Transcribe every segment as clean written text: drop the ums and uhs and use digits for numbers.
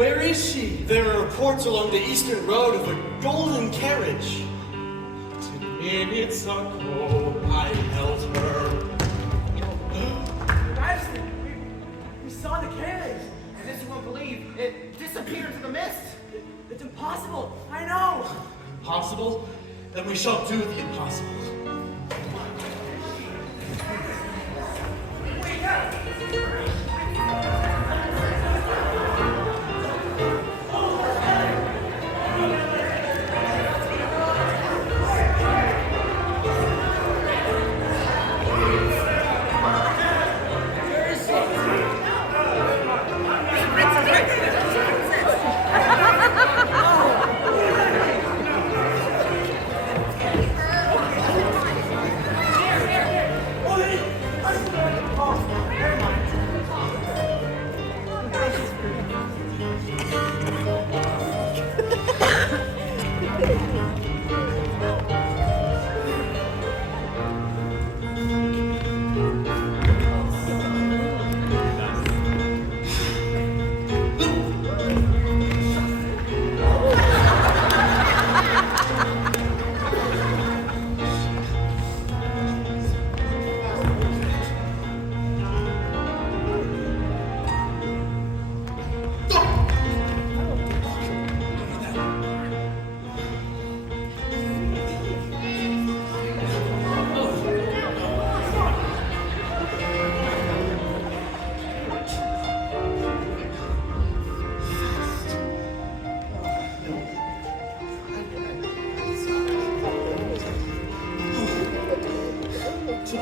Where is she? There are reports along the eastern road of a golden carriage. 10 minutes ago, I held her. Majesty, we saw the carriage. And as you won't believe, it disappeared into the mist. It's impossible. I know. Possible? Then we shall do the impossible. Wake up!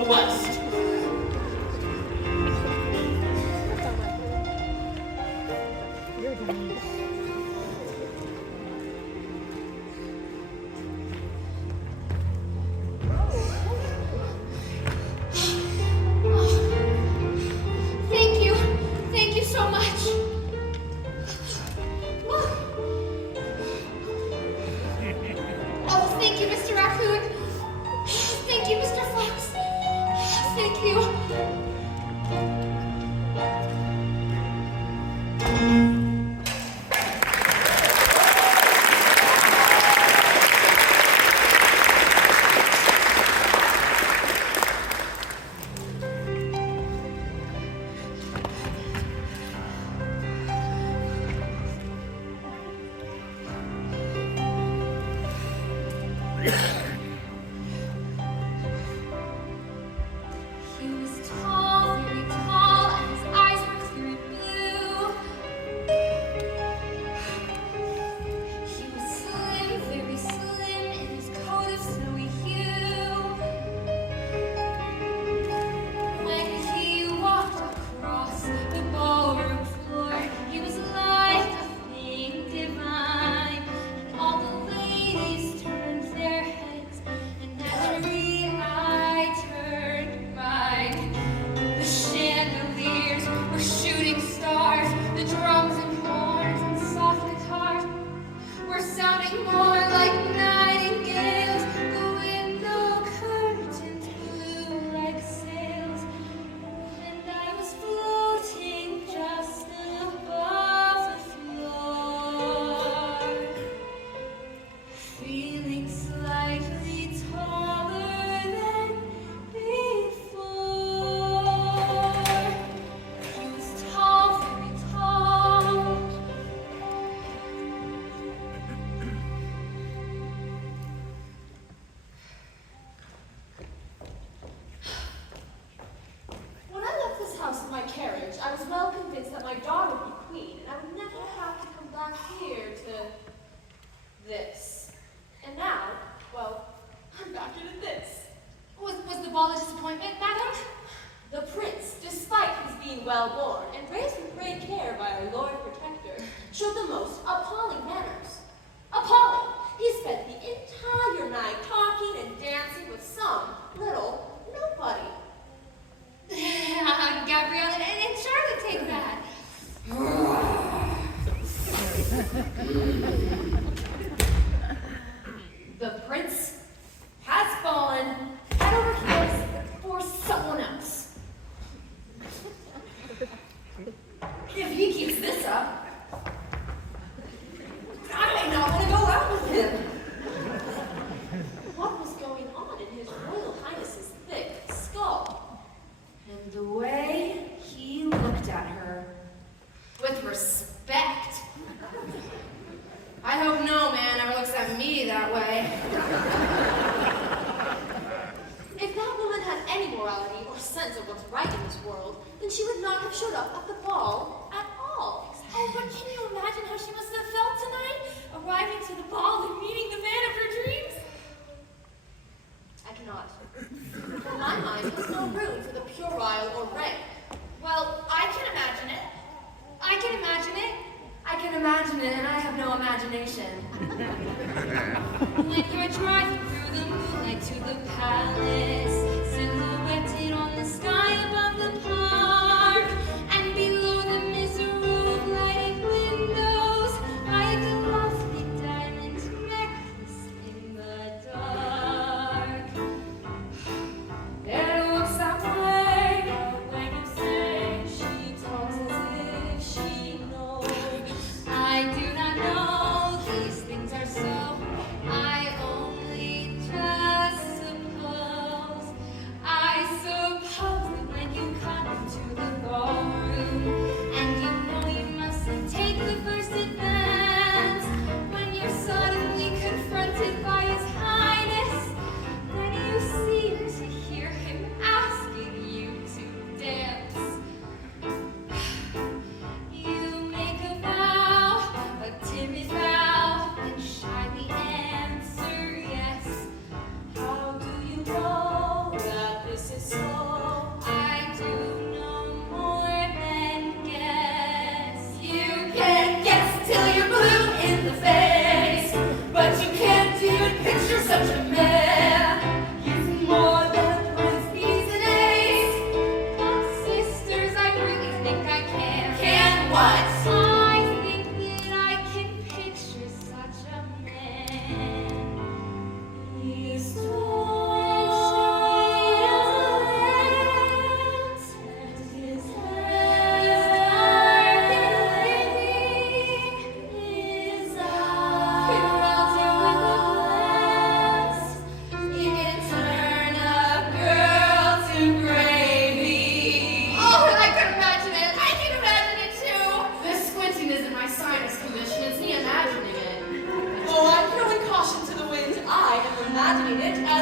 west. Thank you. Thank you so much. Oh, thank you, Mr. Raccoon. Thank you, Mr. Fox. Thank you. He was tall, very tall, and his eyes were clear and blue. He was slim, very slim, in his coat of snowy hue. When he walked across the ballroom floor, he was like a thing divine, and all the ladies turned their heads, and every eye turned mine. The chandeliers were shooting stars, the drums and horns and soft guitar were sounding more like nightingales. The window curtains blew like sails, and I was floating just above the floor, feeling slightly taller than before. He was tall, very tall. When I left this house in my carriage, I was well convinced that my daughter would be queen, and I would never have to come back here to this. And now, well, I'm back into this. Was the ball a disappointment, madam? The prince, despite his being well born and raised with great care by our Lord Protector, showed the most appalling manners. Appalling! He spent the entire night talking and dancing with some little nobody. Gabrielle and Charlotte take that. The prince has fallen head over heels for someone else. If he keeps this up, I may not want to go out with him. What was going on in His Royal Highness's thick skull? And the way he looked at her with respect. I hope no man ever looks at me that way. If that woman had any morality or sense of what's right in this world, then she would not have showed up at the ball at all. Oh, but can you imagine how she must have felt tonight? Arriving to the ball and meeting the man of her dreams? I cannot. For my mind has no room for the puerile or rank. Well, I can imagine it. I can imagine it. I can imagine it, and I have no imagination. When you're driving through the moonlight to the palace, silhouetted on the sky above the park, and below the miserable of lighted windows, like a lovely diamond necklace in the dark. It looks that way, but when you say she talks as if she knows. I do not know, these things are so, I only try.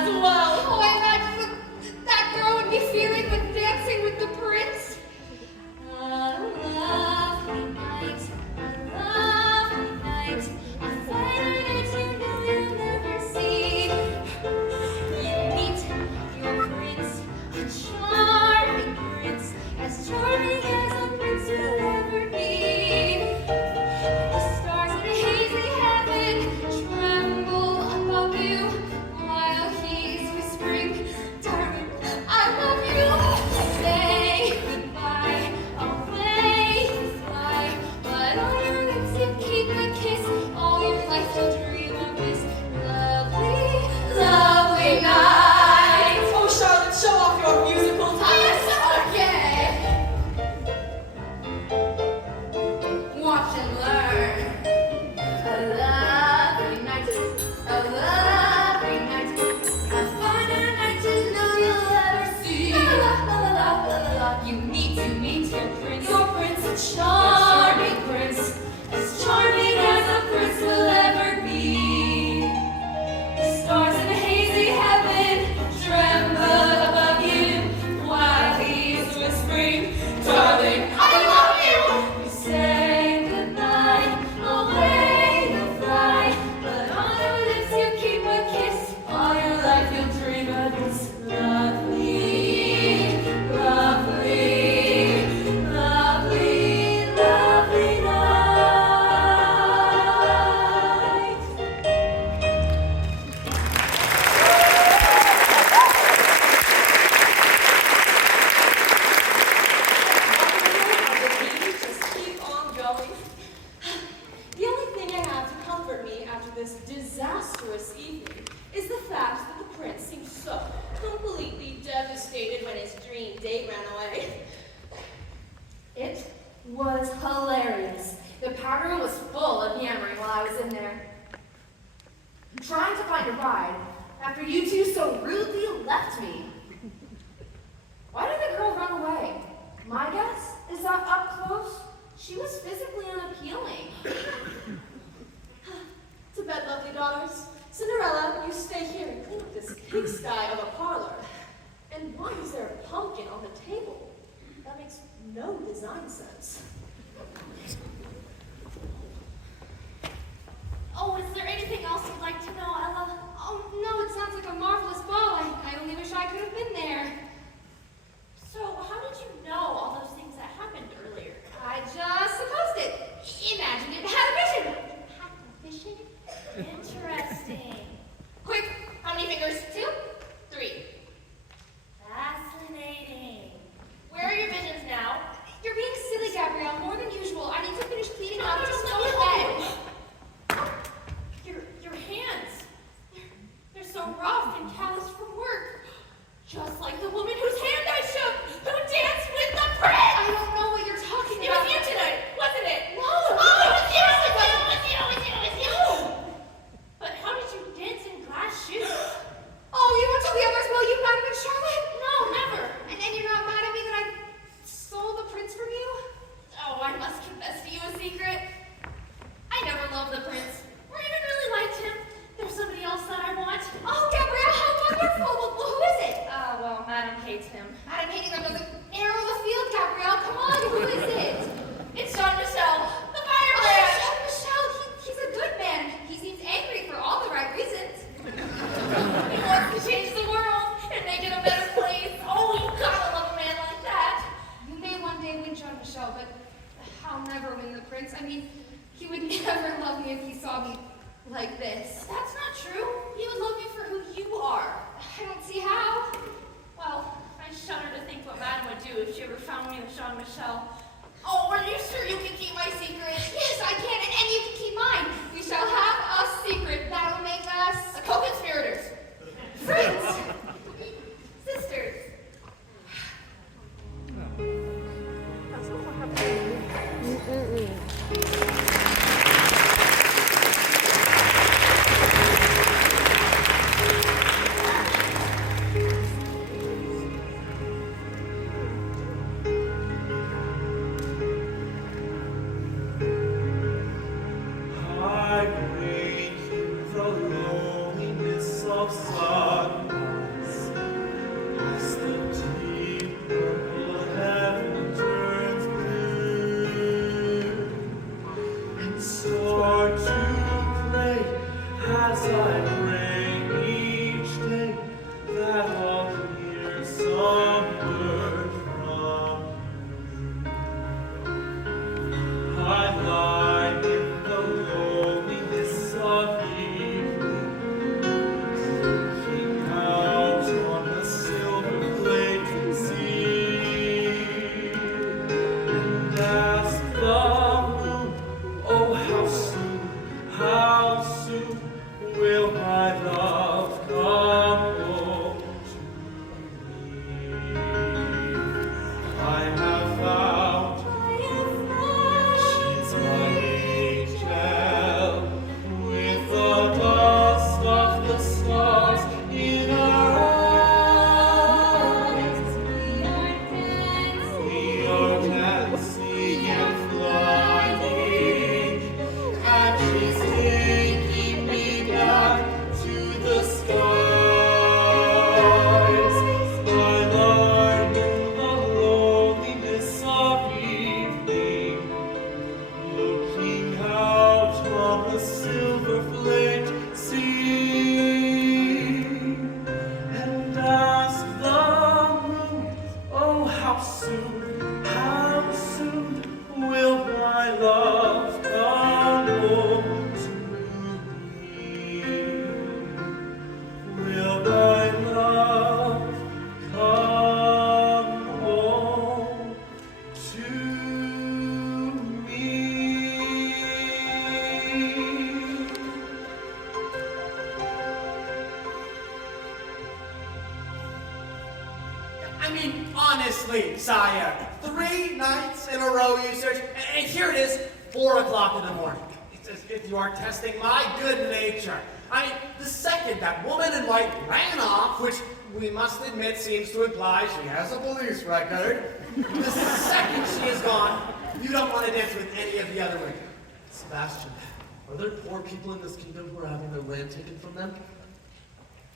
as well. Oh, I imagine what that girl would be feeling when dancing with the prince. A lovely night, a lovely night, a finer night you know you'll never see. You meet your prince, a charming prince, as charming as a prince will ever be. The stars in a hazy heaven tremble above you while he's whispering, darling, I love you. Say goodbye, away you fly, but on your lips you keep a kiss. All your life you'll dream of this lovely, lovely night. Oh, Charlotte, show off your musical talents. Okay. Watch and learn. A lovely night, a lovely night, a finer night you know you'll ever see. La la la la la la la. You meet your prince, a charming prince, as charming as a prince will ever be. The stars in a hazy heaven tremble above you while he's whispering, darling, I love you. You say goodbye, away you fly, but on your lips you keep a kiss. All your life you'll dream of this lovely, lovely, lovely, lovely night. Just keep on going. The only thing I have to comfort me after this disastrous evening is the fact that the prince seemed so completely devastated when his dream date ran away. It was hilarious. The powder room was full of yammering while I was in there, trying to find a ride after you two so rudely left me. Why did the girl run away? My guess is that up close, she was physically unappealing. To bed, lovely daughters. Cinderella, you stay here and clean up this pigsty of a parlor. And why is there a pumpkin on the table? That makes no design sense. Oh, is there anything else you'd like to know, Ella? Oh, no, it sounds like a marvelous ball. I only wish I could have been there. So, how did you know all those things that happened earlier? I just supposed it. Imagined it. Had a vision. Had a vision? Interesting. Quick, how many fingers? 2? 3. Fascinating. Where are your visions now? You're being silly, Gabrielle, more than usual. I need to finish cleaning up. Just go to bed. Your hands. They're so rough and calloused from work. Just like the woman whose hand I shook, who danced with the prince! I don't know what you're talking It about. was you tonight, wasn't it? No. Oh, it was you, it was you, it was you, it was you, it was you! But how did you dance in glass shoes? Oh, you won't tell the others, will you? Not even Charlotte? No, never. And you're not mad at me that I stole the prince from you? Oh, I must confess to you a secret. I never loved the prince, or even really liked him. There's somebody else that I want. Oh, Gabrielle, how wonderful. Well, who is it? Well, Madam hates him. Madam hating them doesn't arrow the field, Gabrielle. Come on, who is it? It's Jean Michel, the Oh, firebrand. Jean-Michel, he's a good man. He seems angry for all the right reasons. He wants to change the world and make it a better place. Oh, you gotta love a man like that. You may one day win Jean-Michel, but I'll never win the prince. I mean, he would never love me if he saw me like this. That's not true. He would love you for who you are. I don't see how. Well, I shudder to think what Madame would do if she ever found me with Jean Michel. Oh, are you sure you can keep my secret? Yes, I can, and you can keep mine. We shall have a secret that'll make us The co-conspirators. friends. Sisters. I mean, honestly, sire, 3 nights in a row you search, and here it is, 4 o'clock in the morning. It's as if you are testing my good nature. I mean, the second that woman in white ran off, which we must admit seems to imply she has a police record, the second she is gone, you don't want to dance with any of the other women. Sebastian, are there poor people in this kingdom who are having their land taken from them?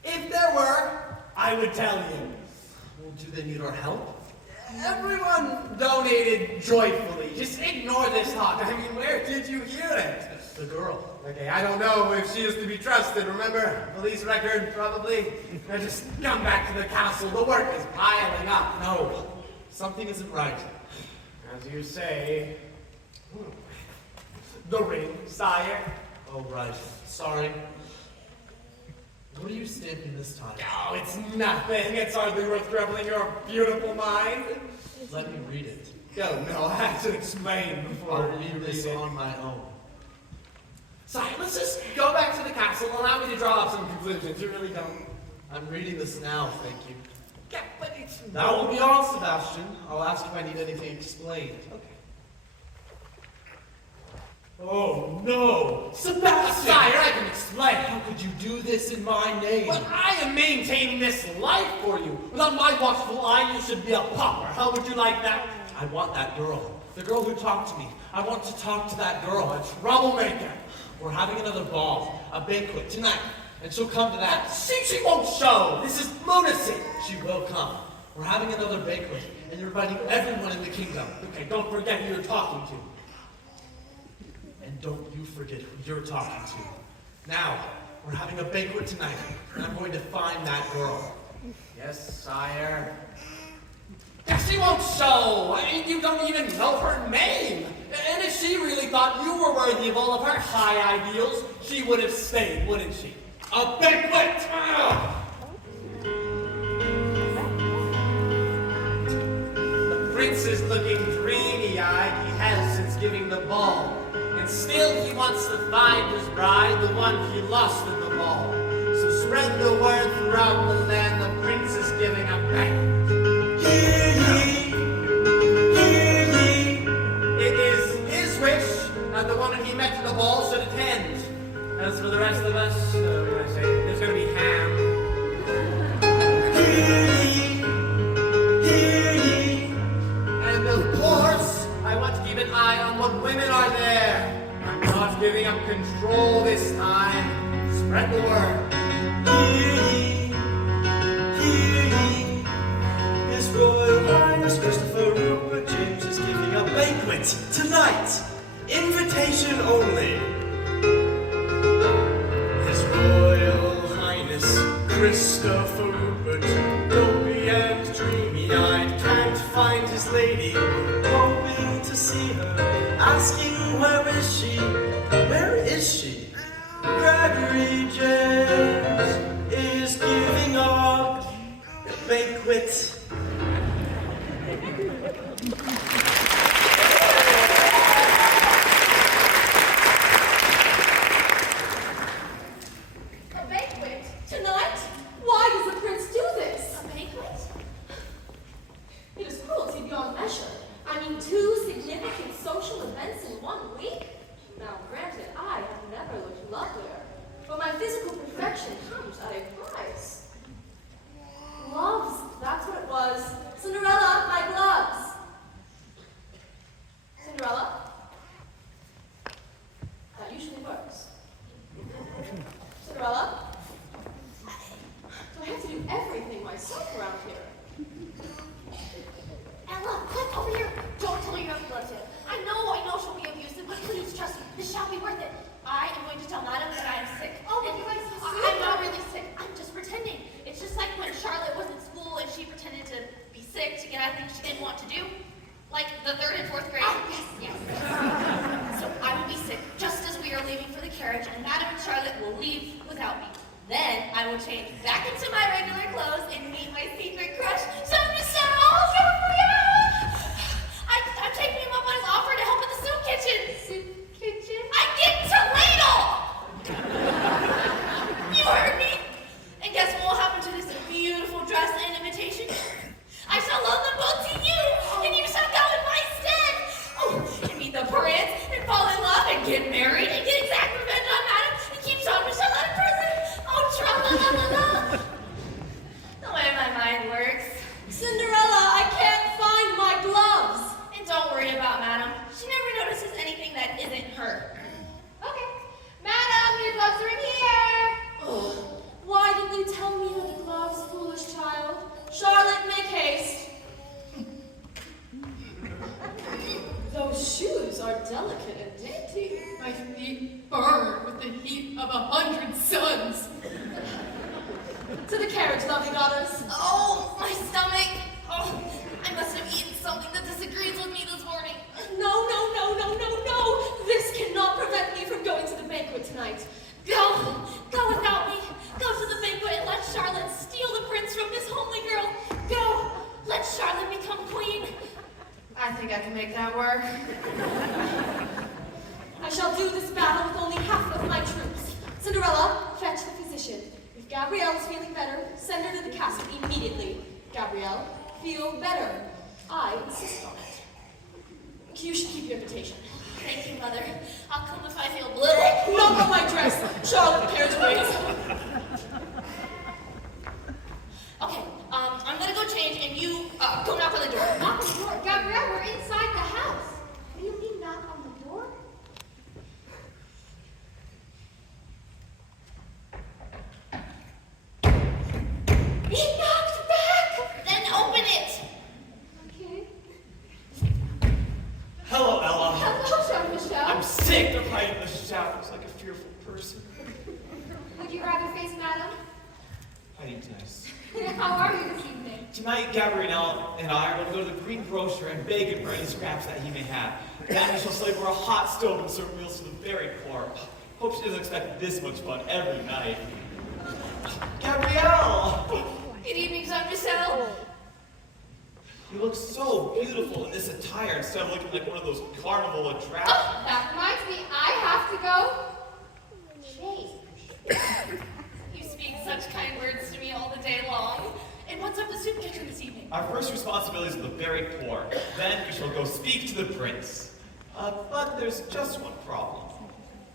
If there were, I would tell you. Well, do they need our help? Everyone donated joyfully. Just ignore this talk. I mean, where did you hear it? The girl. Okay, I don't know if she is to be trusted. Remember, police record, probably. Now just come back to the castle. The work is piling up. No, something isn't right. As you say, the ring, sire. Oh, right. Sorry. What are you stamping this time? Oh, it's nothing. It's hardly worth troubling your beautiful mind. Let me read it. Oh, no, I have to explain before I'll you read this it. on my own. Sire, let's just go back to the castle. Allow me to draw up some conclusions. You really don't. I'm reading this now, thank you. Yeah, but it's... That will be all, Sebastian. I'll ask if I need anything explained. Okay. Oh, no! Sebastian! Sire, I can explain. How could you do this in my name? But I am maintaining this life for you. Without my watchful eye, you should be a pauper. How would you like that? I want that girl. The girl who talked to me. I want to talk to that girl. A troublemaker. We're having another ball, a banquet, tonight. And she'll come to that. She won't show. This is lunacy. She will come. We're having another banquet, and you're inviting everyone in the kingdom. Okay, don't forget who you're talking to. And don't you forget who you're talking to. Now, we're having a banquet tonight, and I'm going to find that girl. Yes, sire. Yeah, she won't show. I mean, you don't even know her name. And if she really thought you were worthy of all of her high ideals, she would have stayed, wouldn't she? A banquet! The prince is looking dreamy-eyed. He has since giving the ball. And still he wants to find his bride, the one he lost in the ball. So spread the word throughout the land, the prince is giving a banquet. Hear ye, hear ye. It is his wish that the woman he met at the ball should attend. As for the rest of us, what do I say? There's going to be ham. Hear ye, hear ye. And of course, I want to keep an eye on what women are there. I'm not giving up control this time. Spread the word. Hear ye, hear ye. His Royal Highness Christopher Rupert James is giving a banquet tonight. Invitation only. His Royal Highness Christopher Rupert, dopey and dreamy-eyed, can't find his lady, hoping to see her, asking where is she? Where is she? Gregory James is giving a banquet. A banquet? Tonight? Why does the prince do this? A banquet? It is cruelty beyond measure. I mean, 2 significant social events in 1 week? Now, granted, I have never looked lovelier, but my physical perfection comes at a price. Gloves, that's what it was. Cinderella, my gloves. Cinderella? That usually works. Cinderella? Do I have to do everything myself around here? Ella, quick, over here. Don't tell her you have gloves yet. I know she'll be abusive, but please trust me. This shall be worth it. I am going to tell Madam that I am sick. Oh, but you guys are I'm not really sick. I'm just pretending. It's just like when Charlotte was in school and she pretended to be sick to get out of things she didn't want to do. Like the 3rd and 4th grade. Oh, yes. So I will be sick just as we are leaving for the carriage, and Madam and Charlotte will leave without me. Then I will change back into my regular clothes and meet my secret crush, Son of Sarah. I'm taking him up on his offer to help in the soup kitchen. Soup kitchen? I get to ladle! You heard me! And guess what will happen to this beautiful dress and invitation? I shall lips are delicate and dainty. My feet burn with the heat of 100 suns. To the carriage, lovely daughters. Oh, my stomach. Oh, I must have eaten something that disagrees with me this morning. No, no, no, no, no, no! This cannot prevent me from going to the banquet tonight. Go without me. Go to the banquet and let Charlotte steal the prince from this homely girl. Go, let Charlotte become queen. I think I can make that work. I shall do this battle with only half of my troops. Cinderella, fetch the physician. If Gabrielle is feeling better, send her to the castle immediately. Gabrielle, feel better. I insist on it. You should keep your invitation. Thank you, Mother. I'll come if I feel blue. Knock on my dress. Charlotte, the carriage waits. Okay, I'm gonna go change and you go knock on the door. Knock on the door. Gabrielle, we're inside the house. What do you mean knock on the door? He knocked back! Then open it! Okay. Hello, Ella. Hello, Jean-Michel. I'm sick of hiding in the shadows like a fearful person. Would you rather face Madame? Hiding's nice. How are you this evening? Tonight, Gabrielle and I are going to go to the green grocer and beg him for any scraps that he may have. Then we shall slave over a hot stove and serve meals to the very poor. Hope she doesn't expect this much fun every night. Gabrielle! Good evening, Jean-Michel. You look so beautiful in this attire instead of looking like one of those carnival attractions. That reminds me, I have to go chase. You speak such kind words to me all the day long. And what's up the soup kitchen this evening? Our first responsibility is the very poor. Then we shall go speak to the prince. But there's just one problem.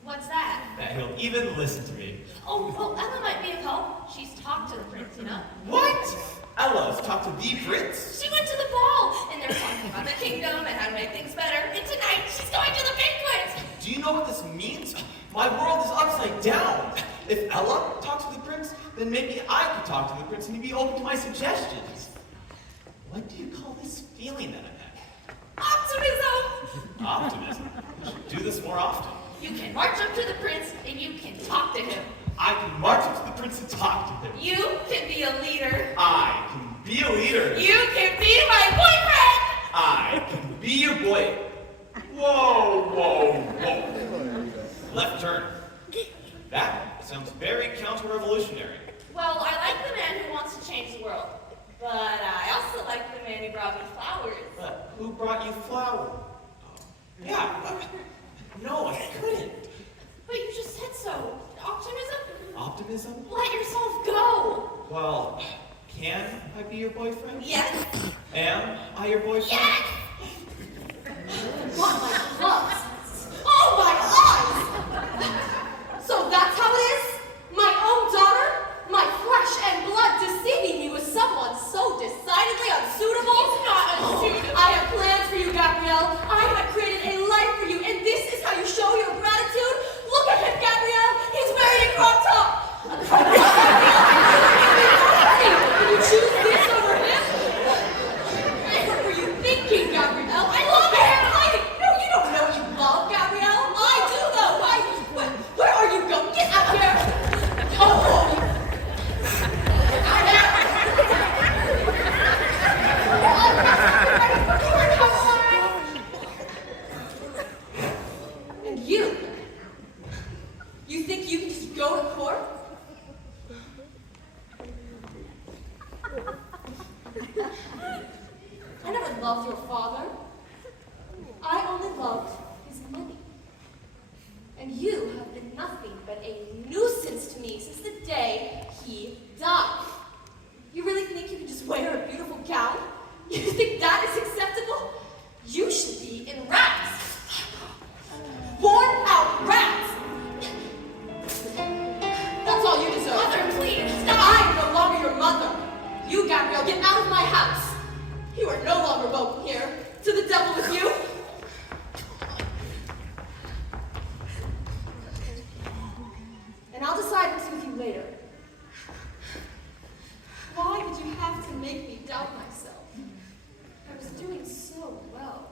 What's that? That he'll even listen to me. Oh, well, Ella might be of help. She's talked to the prince, you know? What? Ella's talked to the prince? She went to the ball, and they're talking about the kingdom and how to make things better. And tonight, she's going to the banquet. Do you know what this means? My world is upside down. If Ella talked to the prince, then maybe I could talk to the prince and he'd be open to my suggestions. What do you call this feeling that I'm Optimism. having? Optimism? I should do this more often. You can march up to the prince, and you can talk to him. I can march up to the prince and talk to him. You can be a leader. I can be a leader. You can be my boyfriend. I can be your boy. Whoa, whoa, whoa. Left turn. That sounds very counter-revolutionary. Well, I like the man who wants to change the world. But I also like the man who brought me flowers. But who brought you flour? Yeah, no, I couldn't. But you just said so. Optimism? Optimism? Let yourself go. Well, can I be your boyfriend? Yes. Am I your boyfriend? Yes. What my gloves? Oh my eyes! So that's how it is? My own daughter? My flesh and blood deceiving me with someone so decidedly unsuitable? He's not unsuitable. I have plans for you, Gabrielle. I have created a life for you, and this is how you show your gratitude? Look at him, Gabrielle. He's wearing a crop top. Can you choose this over him? What were you thinking, Gabrielle? I love him. No, you don't know you love Gabrielle. I do, though. Where are you going? Get out here. Oh. And you think you can just go to court? I never loved your father. I only loved his money. And you have been nothing but a nuisance to me since the day he died. You really think you can just wear a beautiful gown? You think that is acceptable? You should be in rags. Worn out rags. That's all you deserve. Mother, please, stop. I am no longer your mother. You, Gabrielle, get out of my house. You are no longer welcome here. To the devil with you. And I'll decide what's with you later. Why did you have to make me doubt myself? I was doing so well.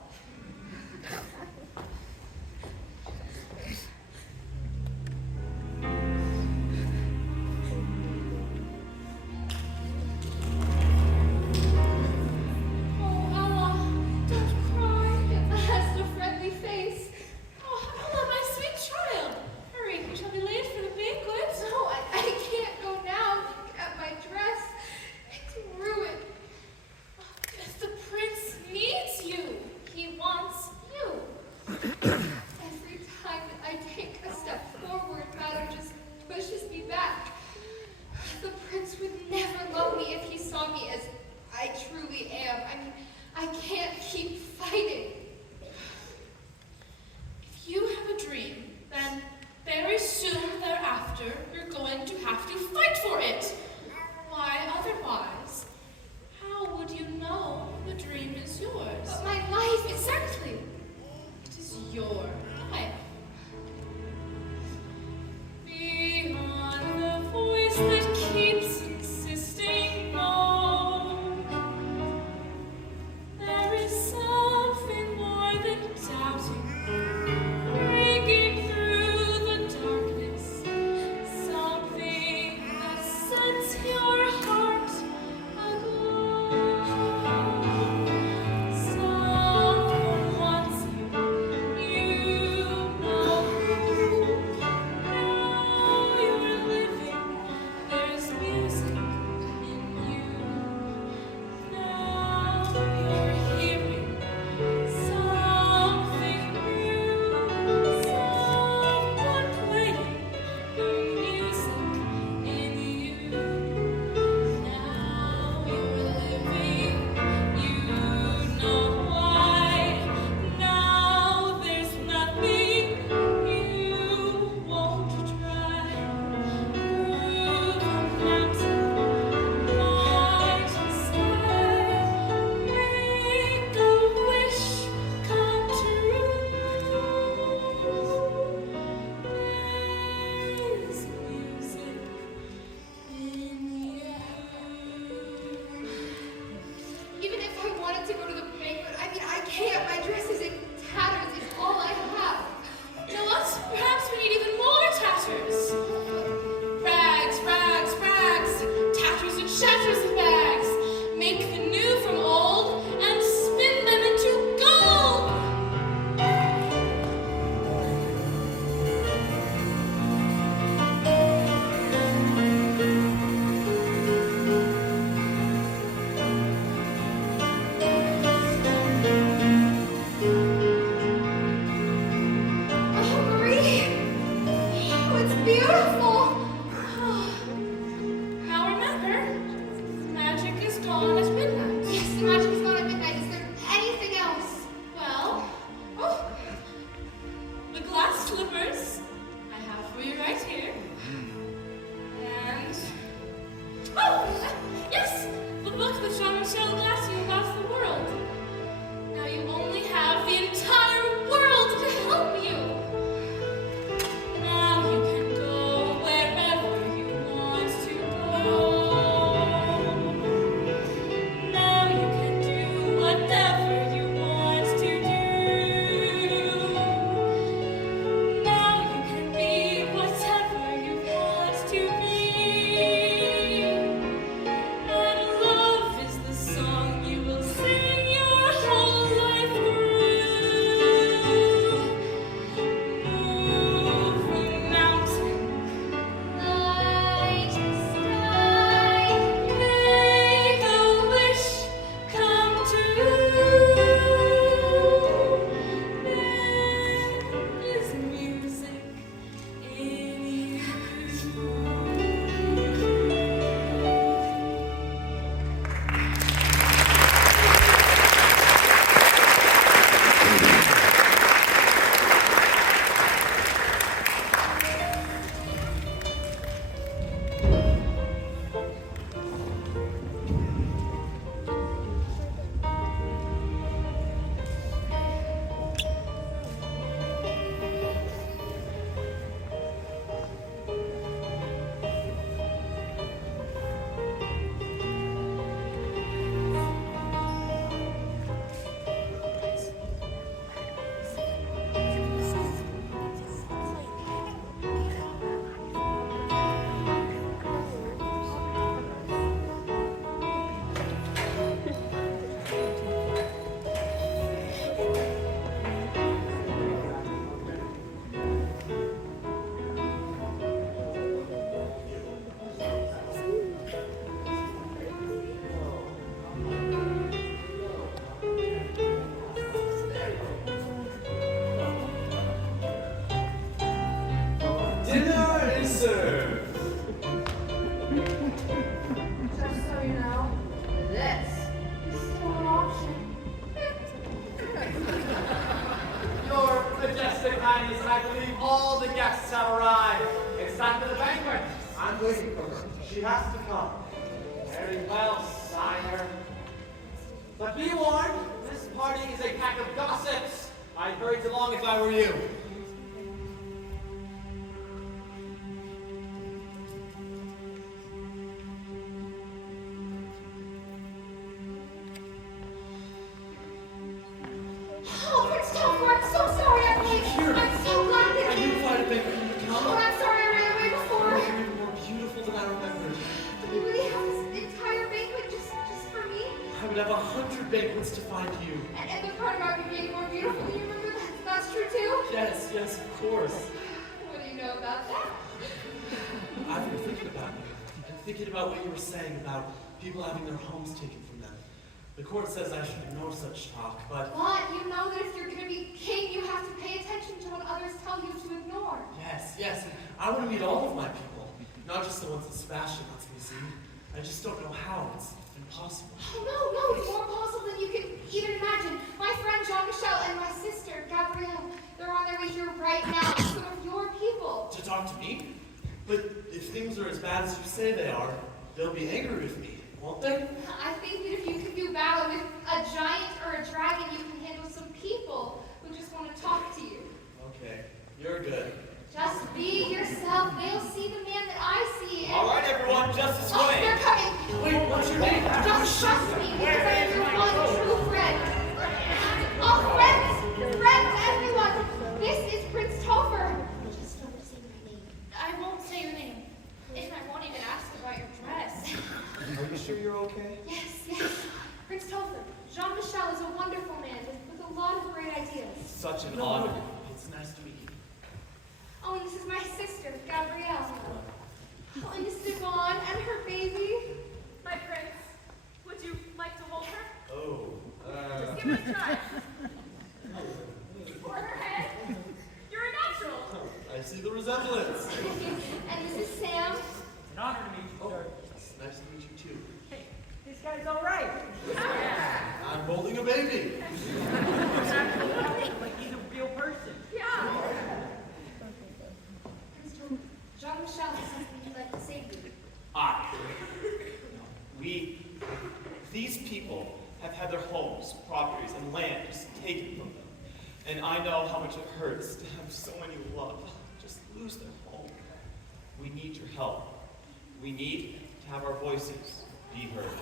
All the guests have arrived. It's time for the banquet. I'm waiting for her. She has to come. Very well, sire. But be warned, this party is a pack of gossips. I'd hurry along if I were you. Oh, Prince Topher, I'm so sorry I'm late. I'm so glad that I knew if I had been able to come. Oh, I'm sorry I ran away before. You're even more beautiful than I remembered. You really have this entire banquet just for me? I would have 100 banquets to find you. And the part about you being more beautiful, you remember that's true too? Yes, of course. What do you know about that? I've been thinking about you. And thinking about what you were saying about people having their homes taken from them. The court says I should ignore such talk, but You know that if you're going to be king, you have to pay attention to what others tell you to ignore. yes, and I want to meet all of my people, not just the ones that Sebastian lets me see. I just don't know how. It's impossible. Oh, no, it's more possible than you can even imagine. My friend Jean-Michel and my sister, Gabrielle, they're on their way here right now. Some of your people. To talk to me? But if things are as bad as you say they are, they'll be angry with me, won't they? I think that if you can do battle with a giant or a dragon, you can handle some people who just want to talk to you. Okay, you're good. Just be yourself. They'll see the man that I see. All right, everyone, just this Oh, way. they're coming. Wait, what's your name? Just trust me, because I am your one true friend. Oh, friends, everyone. This is Prince Topher. Just don't say my name. I won't say your name. And I won't even ask about your dress. Are you sure you're okay? Yes. Prince Topher. Jean-Michel is a wonderful man with a lot of great ideas. Such an honor. It's nice to meet you. Oh, and this is my sister, Gabrielle. Oh, and this is Yvonne and her baby. My prince, would you like to hold her? Oh, Just give it a try. Or her head. You're a natural. I see the resemblance. And this is Sam. It's an honor to meet you, sir. It's nice to meet you too. Hey, this guy's all right. I'm holding a baby. Like he's a real person. Yeah. Prince Topher. Jean-Michel has something he'd like to say to you. These people have had their homes, properties, and land just taken from them. And I know how much it hurts to have so many you love just lose their home. We need your help. We need to have our voices be heard.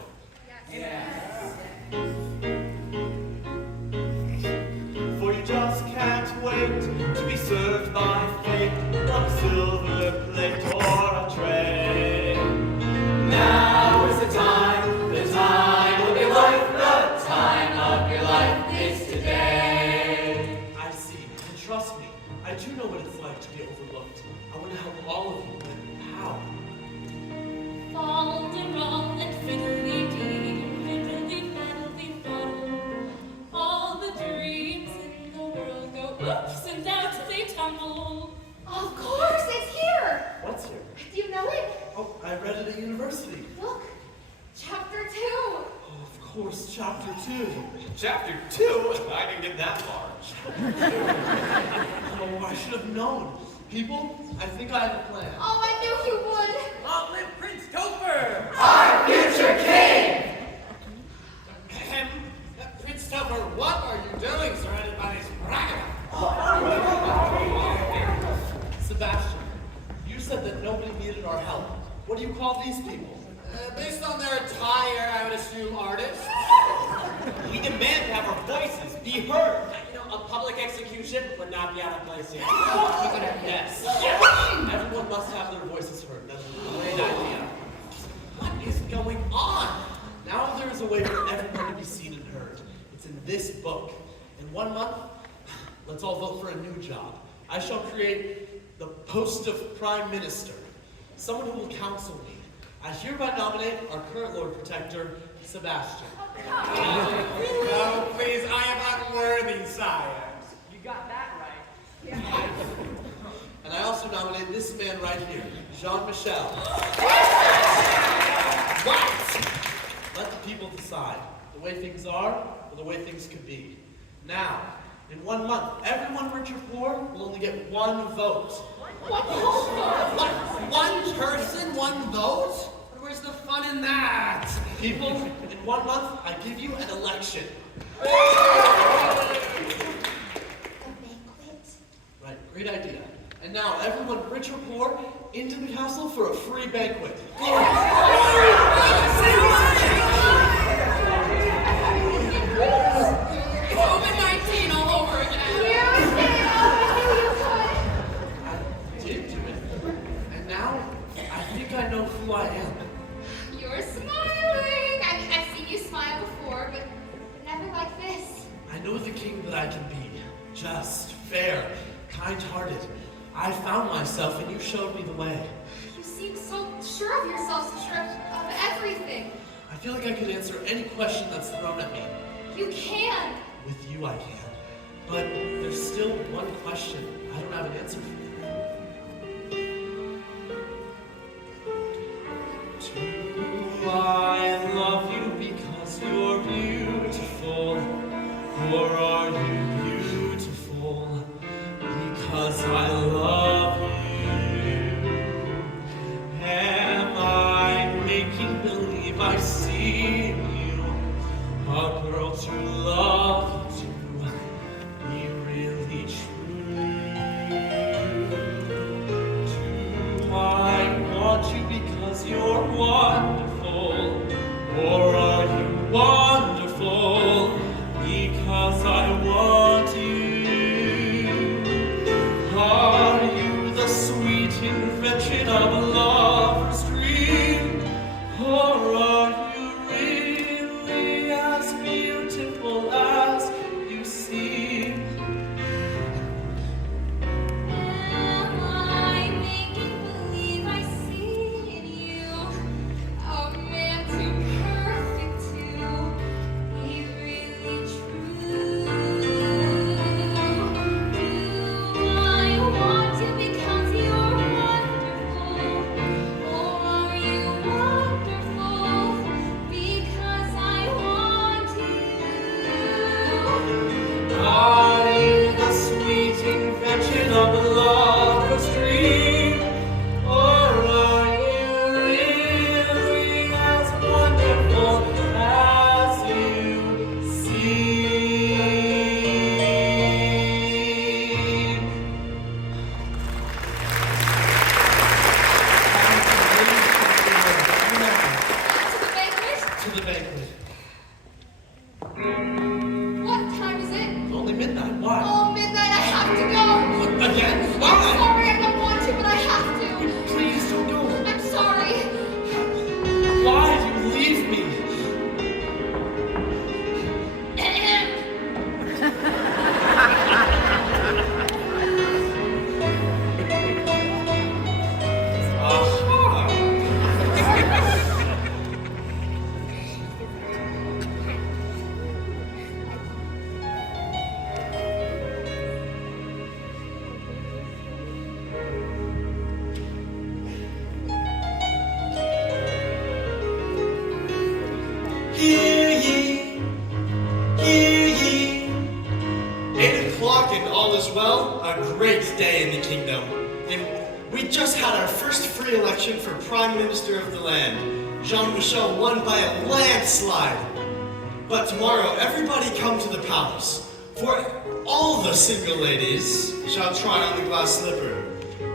For you just can't wait to be served by fate on a silver plate or a tray. Now is the time of your life, the time of your life is today. I see, and trust me, I do know what it's like to be overlooked. I want to help all of you, but how? Fall and roll and fiddly-dee, fiddly-faddly-faddle. All the dreams in the world go oops and out they tumble. Of course, it's here. What's here? Do you know it? Oh, I read it at university. Look, chapter 2. Oh, of course, chapter 2. Chapter 2? I didn't get that far. Oh, I should have known. People, I think I have a plan. Oh, I knew you would. Long live Prince Topher! Our future king! Prince Topher, what are you doing surrounded by these ragamuffins? Sebastian, you said that nobody needed our help. What do you call these people? Based on their attire, I would assume artists. We demand to have our voices be heard. You know, a public execution would not be out of place here. Yes. Everyone must have their voices heard. That's a great idea. What is going on? Now there is a way for everyone to be seen and heard. It's in this book. In 1 month, let's all vote for a new job. I shall create the post of Prime Minister, someone who will counsel me. I hereby nominate our current Lord Protector, Sebastian. No, please, I am unworthy, sire. You got that right. And I also nominate this man right here, Jean-Michel. What? Let the people decide. The way things are, or the way things could be. Now, In 1 month, everyone rich or poor will only get 1 vote. What? One person, 1 vote? Where's the fun in that? People, in 1 month, I give you an election. The banquet. Right, great idea. And now, everyone, rich or poor, into the castle for a free banquet. COVID-19 all over again. I did do it. And now, I think I know who I am. You're smiling. I've seen you smile before, but never like this. I know the king that I can be. Just, fair, kind-hearted. I found myself and you showed me the way. You seem so sure of yourself, so sure of everything. I feel like I could answer any question that's thrown at me. You can. With you I can. But there's still one question I don't have an answer for. Do I love you because you're beautiful? Or are you beautiful because I love you? Am I making believe I see in you a girl to love you to be really true? Do I want you because you're wonderful? Or are you wonderful because I want you? Are you the sweet invention of a lover's dream? Or are you really as beautiful as you seem? Am I making believe I see in you a man too perfect to be really true? Do I want you because you're wonderful? Or are you wonderful because I want you? Are you the sweet invention of a lover's dream? Or are you really as wonderful as you seem? To the banquet? To the banquet. What time is it? Only midnight. Why? Oh, midnight, I have to go. Again? I'm Why? sorry, I don't want to, but I have to. Please don't go. I'm sorry. Why do you leave me? Hear ye, hear ye. 8 o'clock and all is well. A great day in the kingdom. And we just had our first free election for Prime Minister of the land. Jean-Michel won by a landslide. But tomorrow, everybody come to the palace. For all the single ladies shall try on the glass slipper.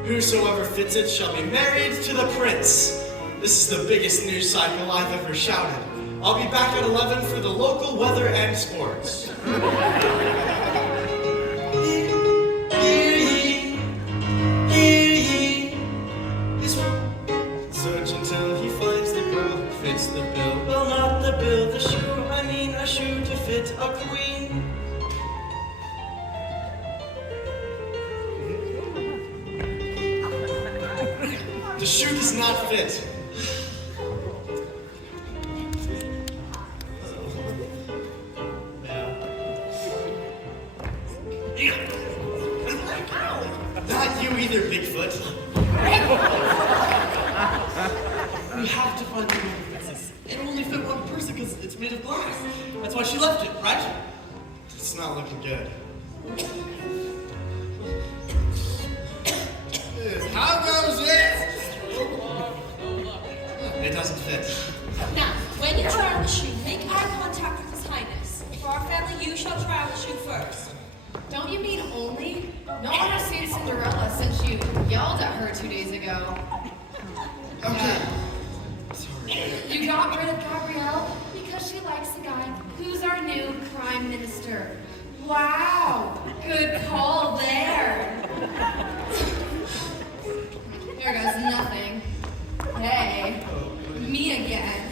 Whosoever fits it shall be married to the prince. This is the biggest news cycle I've ever shouted. I'll be back at 11 for the local weather and sports. Hear ye, hear ye. This one. Search until he finds the girl who fits the bill. Well, not the bill, the shoe. I mean a shoe to fit a queen. The shoe does not fit. Not you either, Bigfoot. We have to find the way to fix this. It only fit one person because it's made of glass. That's why she left it, right? It's not looking good. How goes it? It doesn't fit. Now, when you try on the shoe, make eye contact with His Highness. For our family, you shall try on the shoe first. Don't you mean only? No one has seen Cinderella since you yelled at her 2 days ago. Okay. Sorry. You got rid of Gabrielle because she likes the guy who's our new prime minister. Wow, good call there. There goes nothing. Hey, me again.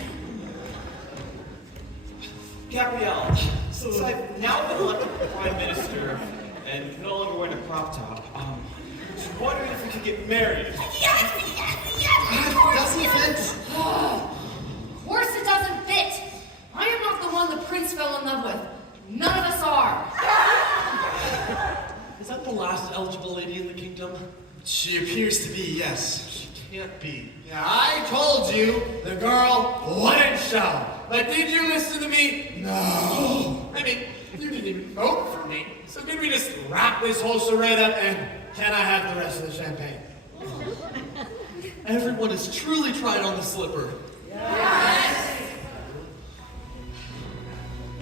Gabrielle, since I've now been elected Prime Minister and no longer wearing a crop top, I was wondering if we could get married. Yes, of course, Doesn't fit. Of course it doesn't fit. I am not the one the prince fell in love with. None of us are. Is that the last eligible lady in the kingdom? She appears to be, yes. She can't be. Yeah, I told you the girl wouldn't show. But did you listen to me? No. I mean, you didn't even vote for me. So can we just wrap this whole charade up and can I have the rest of the champagne? Everyone has truly tried on the slipper.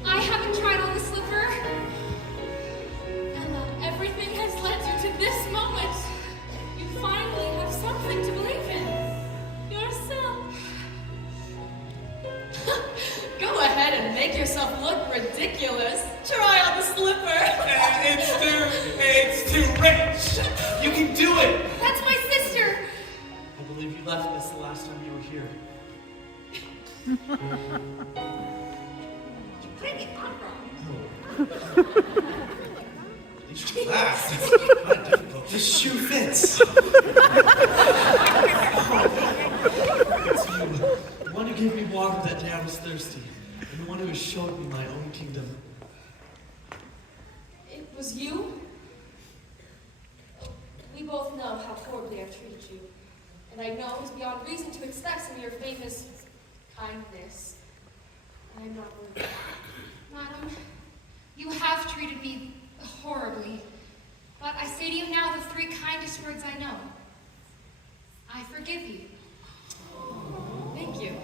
I haven't tried on the slipper. Emma, everything has led you to this moment. You finally have something to believe in. Yourself. Go ahead and make yourself look ridiculous. Try on the slipper. It's too rich. You can do it! That's my sister. I believe you left this the last time you were here. Bring it on, Ron. Relax. It's not difficult. This shoe fits. It's you. The one who gave me water that day I was thirsty. And the one who has showed me my own kingdom. It was you? We both know how horribly I've treated you. And I know it's beyond reason to expect some of your famous kindness. I am not worthy. Madam, you have treated me horribly. But I say to you now the 3 kindest words I know. I forgive you. Thank you.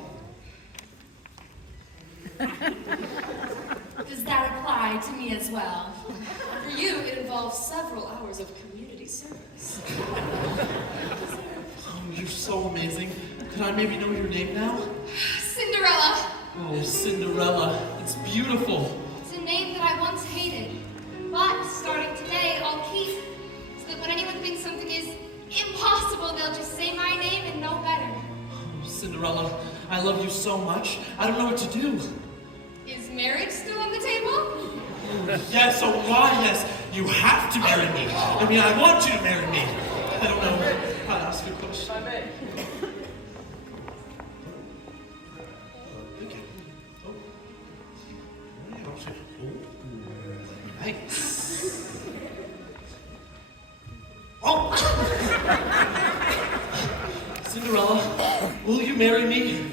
Does that apply to me as well? For you, it involves several hours of community service. Oh, you're so amazing. Can I maybe know your name now? Cinderella. Oh, Cinderella. It's beautiful. It's a name that I once hated. But starting today, I'll keep. So that when anyone thinks something is impossible, they'll just say my name and know better. Oh, Cinderella, I love you so much. I don't know what to do. Is marriage still on the table? Yes, oh why yes. You have to marry me. I mean, I want you to marry me. I don't know how to ask a question. I may. Okay. Oh, nice. Oh! Cinderella, will you marry me?